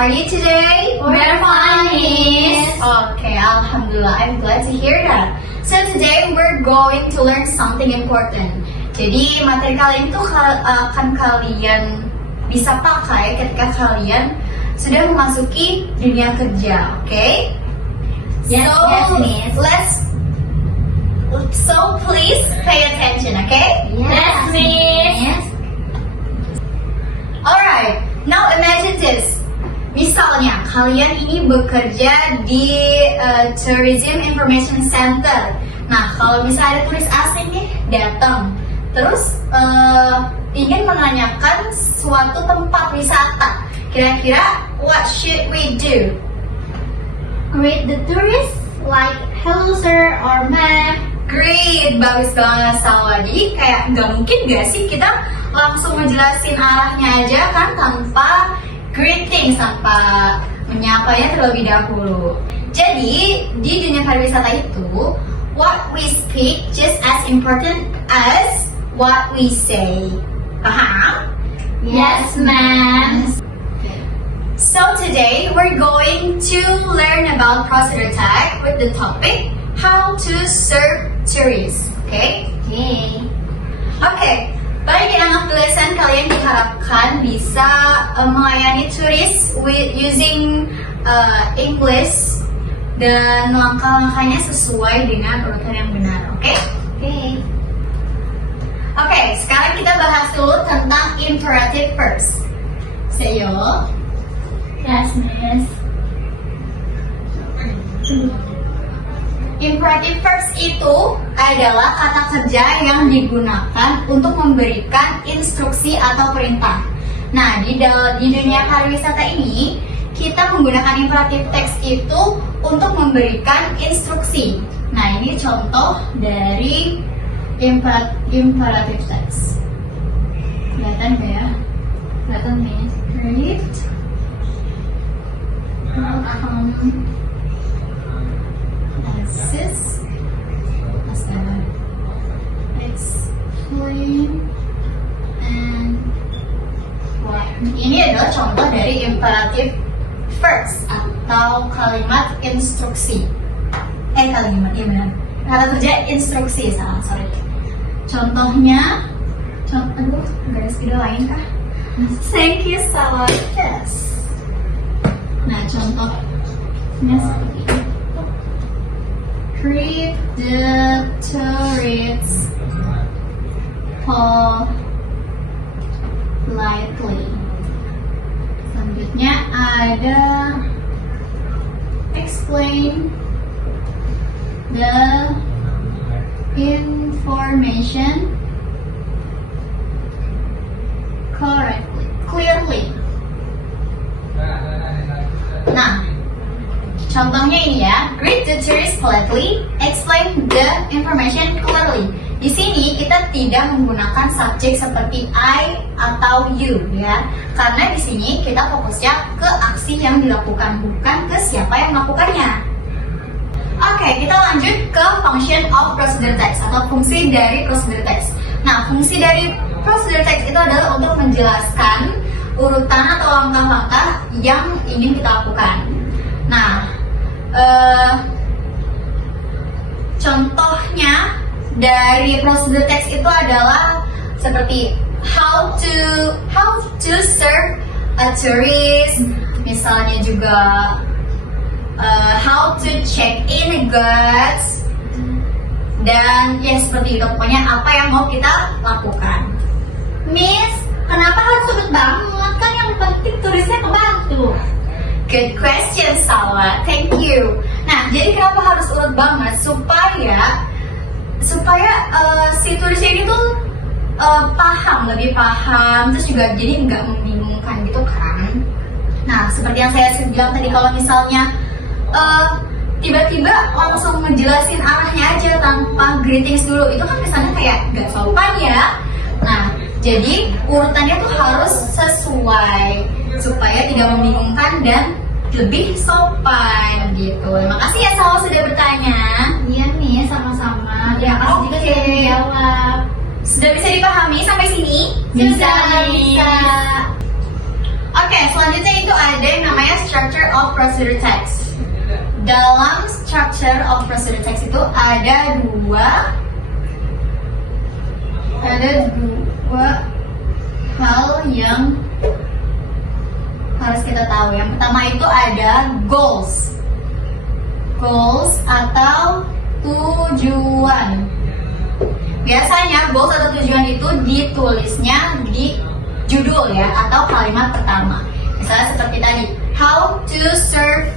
are you today? We're fine, Miss. Okay, Alhamdulillah. I'm glad to hear that. So today we're going to learn something important. Jadi materi kali ini tuh akan kalian bisa pakai ketika kalian sudah memasuki dunia kerja, okay? Yes, Miss. So please pay attention, okay? Yes, Miss. Alright, now imagine this. Misalnya kalian ini bekerja di Tourism Information Center. Nah, kalau misalnya ada turis asing nih datang, terus ingin menanyakan suatu tempat wisata, kira-kira what should we do? Greet the tourists like hello sir or ma'am. Great, bagus banget Salwa. Jadi kayak nggak mungkin gak sih kita langsung ngejelasin arahnya aja kan tanpa greeting, tanpa menyapanya terlebih dahulu. Jadi di dunia pariwisata itu, what we speak just as important as what we say. Paham? Yes, ma'am. So today we're going to learn about procedure tag with the topic how to serve tourists. Okay? Okay. Pada dialog tulisan kalian diharapkan bisa melayani turis using English dan langkah-langkahnya sesuai dengan urutan yang benar. Oke? Oke, sekarang kita bahas dulu tentang imperative verbs. Seyo. Yes, Miss. Imperative verbs itu adalah kata kerja yang digunakan untuk memberikan instruksi atau perintah. Nah, di dunia pariwisata ini, kita menggunakan imperative text itu untuk memberikan instruksi. Nah, ini contoh dari imperative text. Kelihatan nggak ya? Welcome, Miss. Great. Assist. Explain. And what? Ini adalah contoh dari imperative verbs atau kalimat instruksi. Kalimat, iya benar. Kata kerja instruksi, sorry. Contohnya, aduh, garis video lain kah? Thank you so much. Yes. Nah, contohnya seperti ini. Greet the tourists politely. Selanjutnya ada explain the information clearly. Nah, contohnya ini ya, greet the tourists politely, explain the information clearly. Di sini kita tidak menggunakan subjek seperti I atau you ya, karena di sini kita fokusnya ke aksi yang dilakukan, bukan ke siapa yang melakukannya. Oke, kita lanjut ke function of procedure text atau fungsi dari procedure text. Nah, fungsi dari procedure text itu adalah untuk menjelaskan urutan atau langkah-langkah yang ingin kita lakukan. Nah, contohnya dari procedure text itu adalah seperti how to serve a tourist, misalnya juga how to check in goods, dan ya seperti itu, pokoknya apa yang mau kita lakukan. Miss, kenapa harus urut banget? Kan yang penting turisnya kebantu. Good question, Salwa. Thank you. Nah, jadi kenapa harus urut banget? Supaya si turis ini tuh lebih paham, terus juga jadi nggak membingungkan gitu kan. Nah, seperti yang saya bilang tadi, kalau misalnya tiba-tiba langsung ngejelasin arahnya aja tanpa greetings dulu, itu kan misalnya kayak nggak sopan ya. Nah, jadi urutannya tuh harus sesuai supaya tidak membingungkan dan lebih sopan gitu. Terima kasih ya Salwa sudah bertanya. Iya nih, sama-sama. Terima kasih juga sudah menjawab. Sudah bisa dipahami sampai sini? Bisa. Oke, selanjutnya itu ada yang namanya structure of procedure text. Dalam structure of procedure text itu ada dua hal yang harus kita tahu. Yang pertama itu ada goals atau tujuan. Biasanya goals atau tujuan itu ditulisnya di judul ya, atau kalimat pertama. Misalnya seperti tadi, how to serve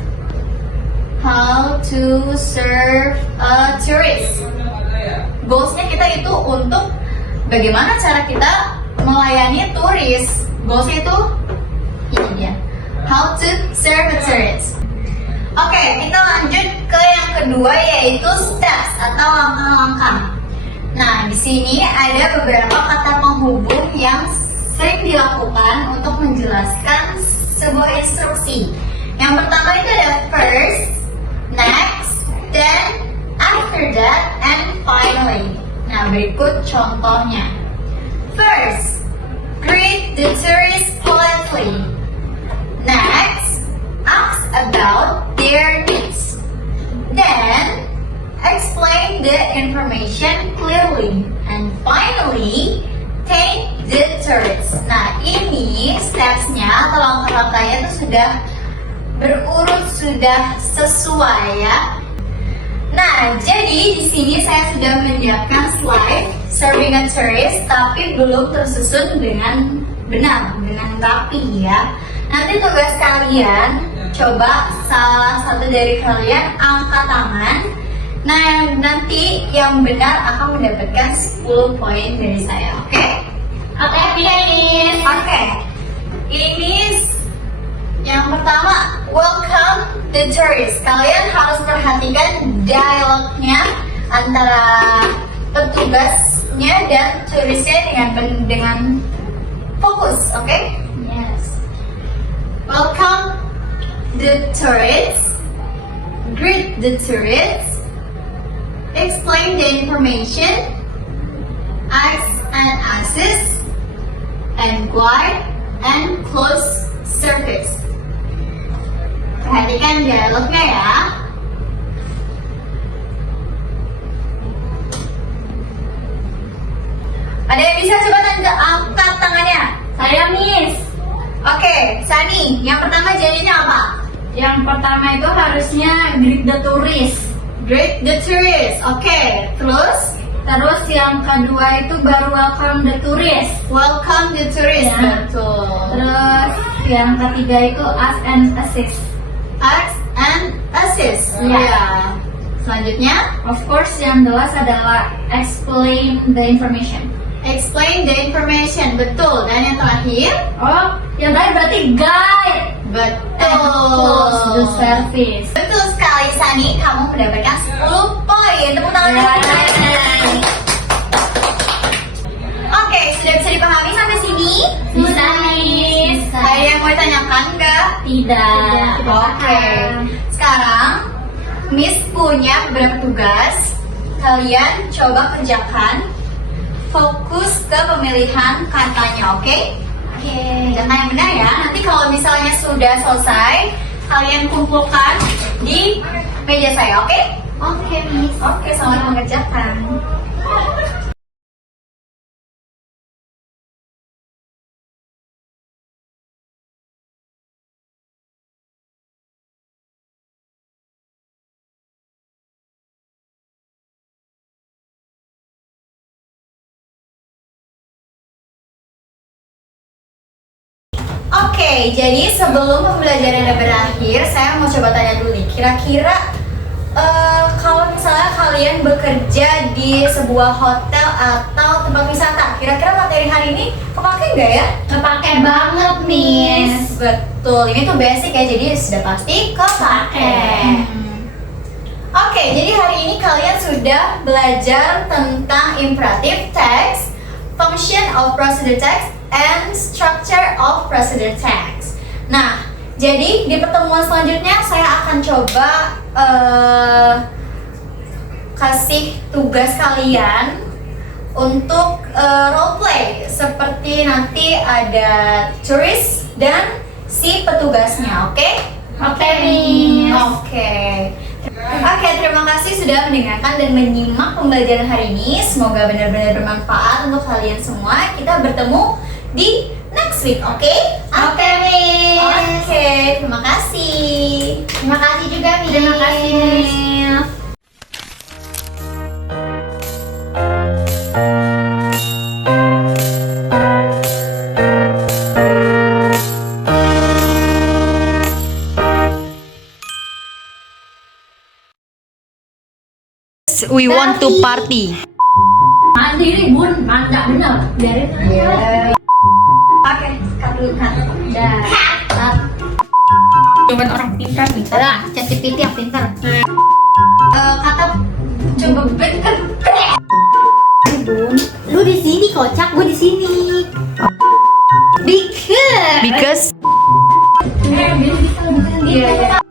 a tourist. Goalsnya kita itu untuk bagaimana cara kita melayani turis. Goalsnya itu ini dia, how to serve a tourist. Oke, kita lanjut ke yang kedua, yaitu steps atau langkah-langkah. Nah, di sini ada beberapa kata penghubung yang sering dilakukan untuk menjelaskan sebuah instruksi. Yang pertama itu ada first, next, then, after that, and finally. Nah, berikut contohnya. First, greet the tourists politely. Next, ask about their needs. Then, explain the information clearly. And finally, take the tourists. Nah, ini stepsnya atau langkah-langkahnya itu sudah berurut, sudah sesuai ya. Nah, jadi di sini saya sudah menyiapkan slide serving a tourist, tapi belum tersusun dengan benar, dengan rapi ya. Nanti tugas kalian, coba salah satu dari kalian angkat tangan. Nah, nanti yang benar akan mendapatkan 10 poin dari saya, oke? Oke, Miss. Oke. Ini yang pertama, welcome the tourist. Kalian harus perhatikan dialognya antara petugasnya dan turisnya dengan fokus, oke? Yes. Welcome the tourists. Greet the tourists. Explain the information. Ask and assist. And guide and close service. Perhatikan dialognya ya. Ada yang bisa coba angkat tangannya? Saya, Miss. Oke, Sani, yang pertama jadinya apa? Yang pertama itu harusnya greet the tourist. Greet the tourist. Oke, terus Terus yang kedua itu baru welcome the tourist. welcome the tourist. Ya. Betul. Terus yang ketiga itu ask and assist. Ask and assist. Ya. Ya. Selanjutnya, Of course yang jelas adalah explain the information. explain the information. Betul. Dan yang terakhir, Oh, yang terakhir berarti guide and close the betul. service. Betul sekali, Sani. Kamu mendapatkan 10 poin. Tepuk tangan Ya. lagi. Oke, sudah bisa dipahami sampai sini? Bisa, Miss. Ada yang mau ditanyakan nggak? Tidak. Oke. Sekarang, Miss punya beberapa tugas. Kalian coba kerjakan. Fokus ke pemilihan katanya, oke? Oke. Kata yang benar ya. Nanti kalau misalnya sudah selesai, kalian kumpulkan di meja saya, oke? Oke, Miss. Oke, selamat mengerjakan. Oke, jadi sebelum pembelajarannya berakhir, saya mau coba tanya dulu nih. Kira-kira kalau misalnya kalian bekerja di sebuah hotel atau tempat wisata, kira-kira materi hari ini kepake nggak ya? Kepake banget, Miss. Betul, ini tuh basic ya, jadi sudah pasti kepake. Oke, jadi hari ini kalian sudah belajar tentang imperative text, function of procedure text, and structure of procedure text. Nah, jadi di pertemuan selanjutnya saya akan coba kasih tugas kalian untuk role play, seperti nanti ada tourist dan si petugasnya, oke? Oke, Miss. Oke, terima kasih sudah mendengarkan dan menyimak pembelajaran hari ini. Semoga benar-benar bermanfaat untuk kalian semua. Kita bertemu di next week, oke? Oke, Miss. Oke, terima kasih. Terima kasih juga, Miss. Terima kasih, Miss. We want to party. Mandiri, Bun. Mantap bener. Biarin aja. Oke, cut dulu, cut. Dah. Cuman orang pintar nih. Udah, ChatGPT yang pintar. Kata coba bentar. Bun, lu di sini kocak, gue di sini. Because Iya, iya.